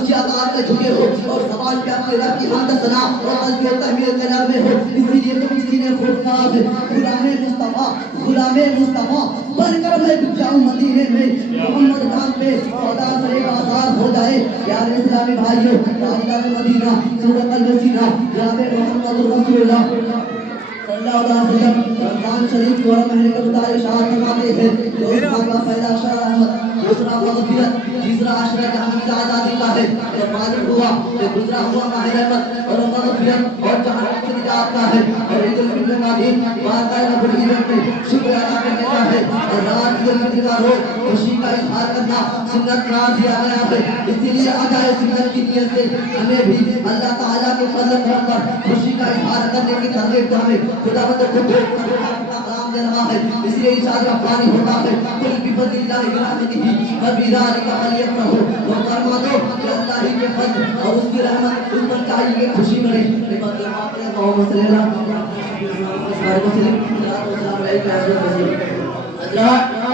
اس کی اطاعت میں جھکے ہو اور زبان پہ اپنے رب کی حمد ثنا اور قلب میں تحمیل کے نغمے ہو. اسی لیے تو کسی نے خود کہا ہے غلام مصطفیٰ بن کر میں ڈوب جاؤں مدینے میں محمد نام پہ سودا کرے بازار ہو جائے. پیارے اسلامی بھائیوں تاجدار مدینہ صدق الوسیلہ جناب محمد رسول اللہ صلی اللہ علیہ وسلم رمضان شریف کو مہینے کے مطابق اشارت فرماتے ہیں. دوست کا پہلا اشارہ رحمت, دوسرا مغفرت, تیسرا اشارہ جہنم سے آزادی کا ہے. اور معلوم ہوا کہ گزرا ہوا ماہ رحمت اور مغفرت اور جہنم سے نجات کا ہے. اور عید الفطر کا دن باقاعدہ رب العزت میں شکر ادا کرنے کا ہے. اور رات عید الفطر کا روز خوشی کا اظہار کرنا سنت قرار دیا گیا ہے. اسی لیے ادائے سنت کی نیت سے ہمیں بھی اللہ تعالیٰ کے فضل و کرم پر خوشی کا اظہار کرنے کی ترغیب ہمیں خدا بند خود کلام دے رہا ہے. اس لیے ارشاد ربانی ہوتا ہے قل بفضل اللہ برحمتہ فبذلک فلیفرحوا. وہ فرما دو کہ اللہ ہی کے فضل اور اس کی رحمت اس پر چاہیے کہ خوشی کریں. محمد صلی اللہ علیہ وسلم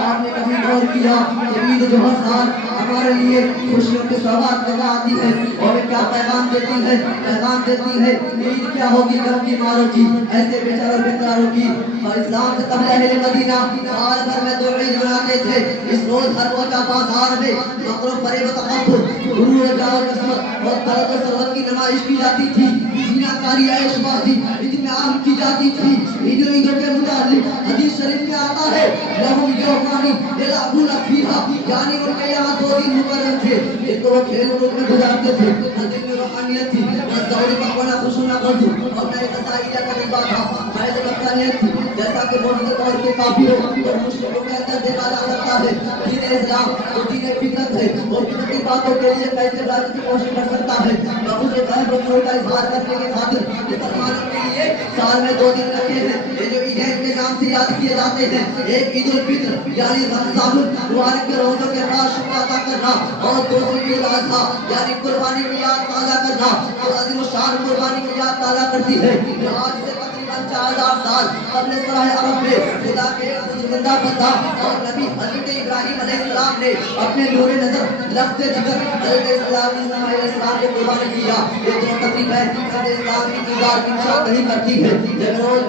آپ نے کبھی غور کیا کہ عید جو ہر سال ہمارے لیے خوشیوں کے سوغات لگا آتی ہے اور کیا پیغام دیتی ہے؟ پیغام دیتی ہے عید کیا ہوگی غم کی ماروں کی, ایسے بیچاروں بیچاروں کی. اور اسلام سے قبل اہل مدینہ سال بھر میں 2 عید مناتے تھے. اس روز ہر روزہ بازار میں فقر و فریب و تکبر, غرور و جاه و کثرت اور طلب و ثروت کی نمائش کی جاتی تھی. زنا کاری عیش بازی اجتماع کی جاتی تھی. عیدوں کے متعلق حدیث شریف میں آتا ہے لہم یومان یلعبون فیہا, یعنی ان کے یہاں 2 دن مقرر تھے جن کو وہ کھیل کود میں گزارتے تھے. ہر دن میں روحانیت تھی, مزدوری پکوانا خوشونا غرض اور نئے نتائج کا جذبہ تھا. محض مقصانیت تھی جیسا کہ موجودہ دور کے کافروں اور مشرکوں کے اندر دیکھا جا سکتا ہے. دین اسلام تو دین فطرت ہے اور فطرتی باتوں کے لیے کیسے لانے کی کوشش کر سکتا ہے. اس غیر رسول کا اظہار کرنے کے خاطر مسلمانوں کے لیے سال میں 2 دن رکھے ہیں. یہ جو عیدین کے نام سے یاد کیے جاتے ہیں, ایک عید الفطر یعنی رمضان المبارک کے روزوں کے بعد شکر ادا کرنا, اور دوسری عید الاضحیٰ یعنی قربانی کی یاد تازہ کرنا. اور عظیم الشان قربانی کی یاد تازہ کرتی ہے جو آج سے تقریباً 4000 سال قبل سراہ عرب میں خدا کے زندہ بندہ اور نبی حضرت ابراہیم علیہ السلام نے اپنے نور نظر لفظ جگر حضرت اسماعیل علیہ السلام کو قربان کیا. یہ جو تقریب ہے اسلام کی کردار کی نشان نہیں کرتی ہے. جب روز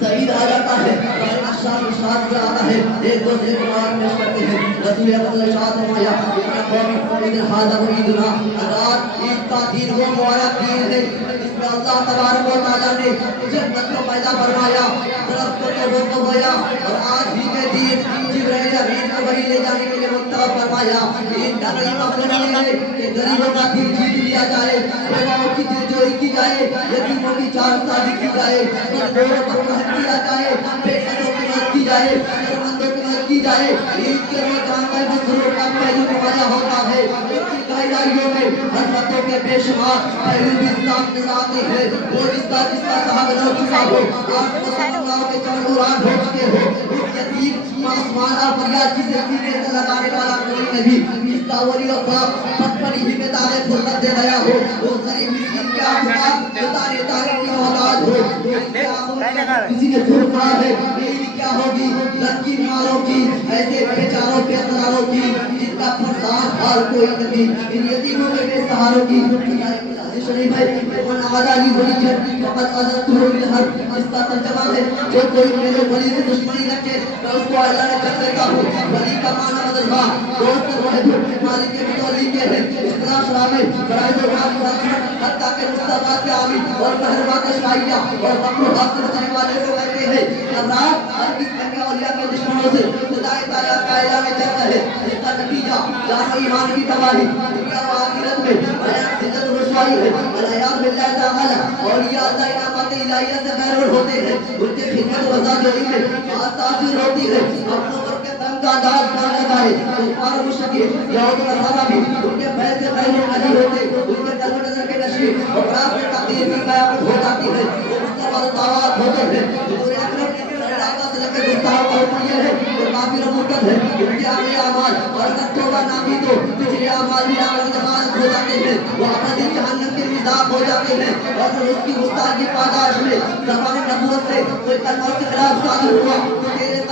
سعید آ جاتا ہے اور اشار اشار سے آتا ہے, ایک دوسرے کو مبارک پیش کرتے ہیں. رسول اکرم ارشاد فرمایا ان قوم عید ھذا عیدنا, رات عید کا دن وہ مبارک دن ہے جس میں اللہ تبارک و تعالیٰ نے جنت کو پیدا فرمایا, درختوں کو روک بویا اور آج ہی کے دن جبرائیل امین کو وحی لے جانے کے لیے منتخب فرمایا. عید کا نئی مقصد یہ ہے کہ غریبوں کا دل جیت لیا جائے, بیواؤں کی دلجوئی کی جائے, یتیموں کی جان سازی کی جائے, مزدوروں پر رحم کیا جائے, بے قدروں کی مدد کی جائے, ضرورتمندوں کی مدد کی جائے. عید کے روز جان کا مسرور کا پہلو نمایاں ہوتا ہے. اس کی گہرائیوں میں حضرتوں کے بے شمار پہلو بھی اسلام نظر آتے ہیں. وہ جس کا صحابہ رہ چکا ہو, آپ کو اللہ کے چڑھوران ہو چکے ہو, اس یتیم معصومانہ فریاد جسے سینے سے لگانے والا کوئی نہیں, اس کا ولی و باپ بچپن ہی میں داغ فرصت دے گیا ہو, وہ غریب مسکین کے آخرات بتانے تعلیم کی محتاج ہو. کسی نے دھر کہا ہے عید کیا ہوگی لڑکی ماروں کی, ایسے بیچاروں کے اطراروں کی جن کا فرزان حال کوئی نہیں, ان یتیموں کے بے سہاروں کی. شریف ہے من عادانی ولی فقط عزت ہو بالحرب, اس کا ترجمہ ہے جو کوئی میرے ولی سے دشمنی رکھے میں اس کو اللہ نے کر دیتا ہوں. ولی کا معنی بدل ہوا دوست واحد مالک کے متولی کے ہیں. اصطلاح شرح میں فرائض و واجبات حتیٰ کہ مستحبات کے عامل اور محرمات شرعیہ اور مکروہات سے بچنے والے کو کہتے ہیں. افراد ہر قسم کے اولیاء کے دشمنوں سے خدا تعالیٰ کا اعلان کرتا ہے, جس کا نتیجہ جان و ایمان کی تباہی دنیا و آخرت میں بیان ذلت و رسوائی ہے. العیاذ باللہ تعالی اولیاء اللہ انعامات الہیہ سے محروم ہوتے ہیں, ان کے خدمت و وفاداری میں خاص تاثیر ہوتی ہے. اپنوں پر کے تنگ کا انداز کیا جاتا ہے, کفار و مشرکین یہود و نصارہ بھی ان کے فیض سے پہلے علی ہوتے, ان کے قلب و نظر کے نشیر اور راز میں تقدیر کی قیامت ہو جاتی ہے. وہ مستقبل دعوات ہوتے ہیں. حضور اکرم صلی اللہ علیہ وسلم کے گستاخ کا حکم یہ ہے کہ کافر و مرتد ہے, ان کے آگے اعمال اور اگر توبہ نہ کی تو پچھلے اعمال بھی آگے ضمانت ہو جاتے ہیں, وہ ابدی جہنم کے مزاق ہو جاتے ہیں. اور اس کی گستاخی پاداش میں زبان نبوت سے کوئی کلمہ کے خلاف صادر ہوا تو تیرے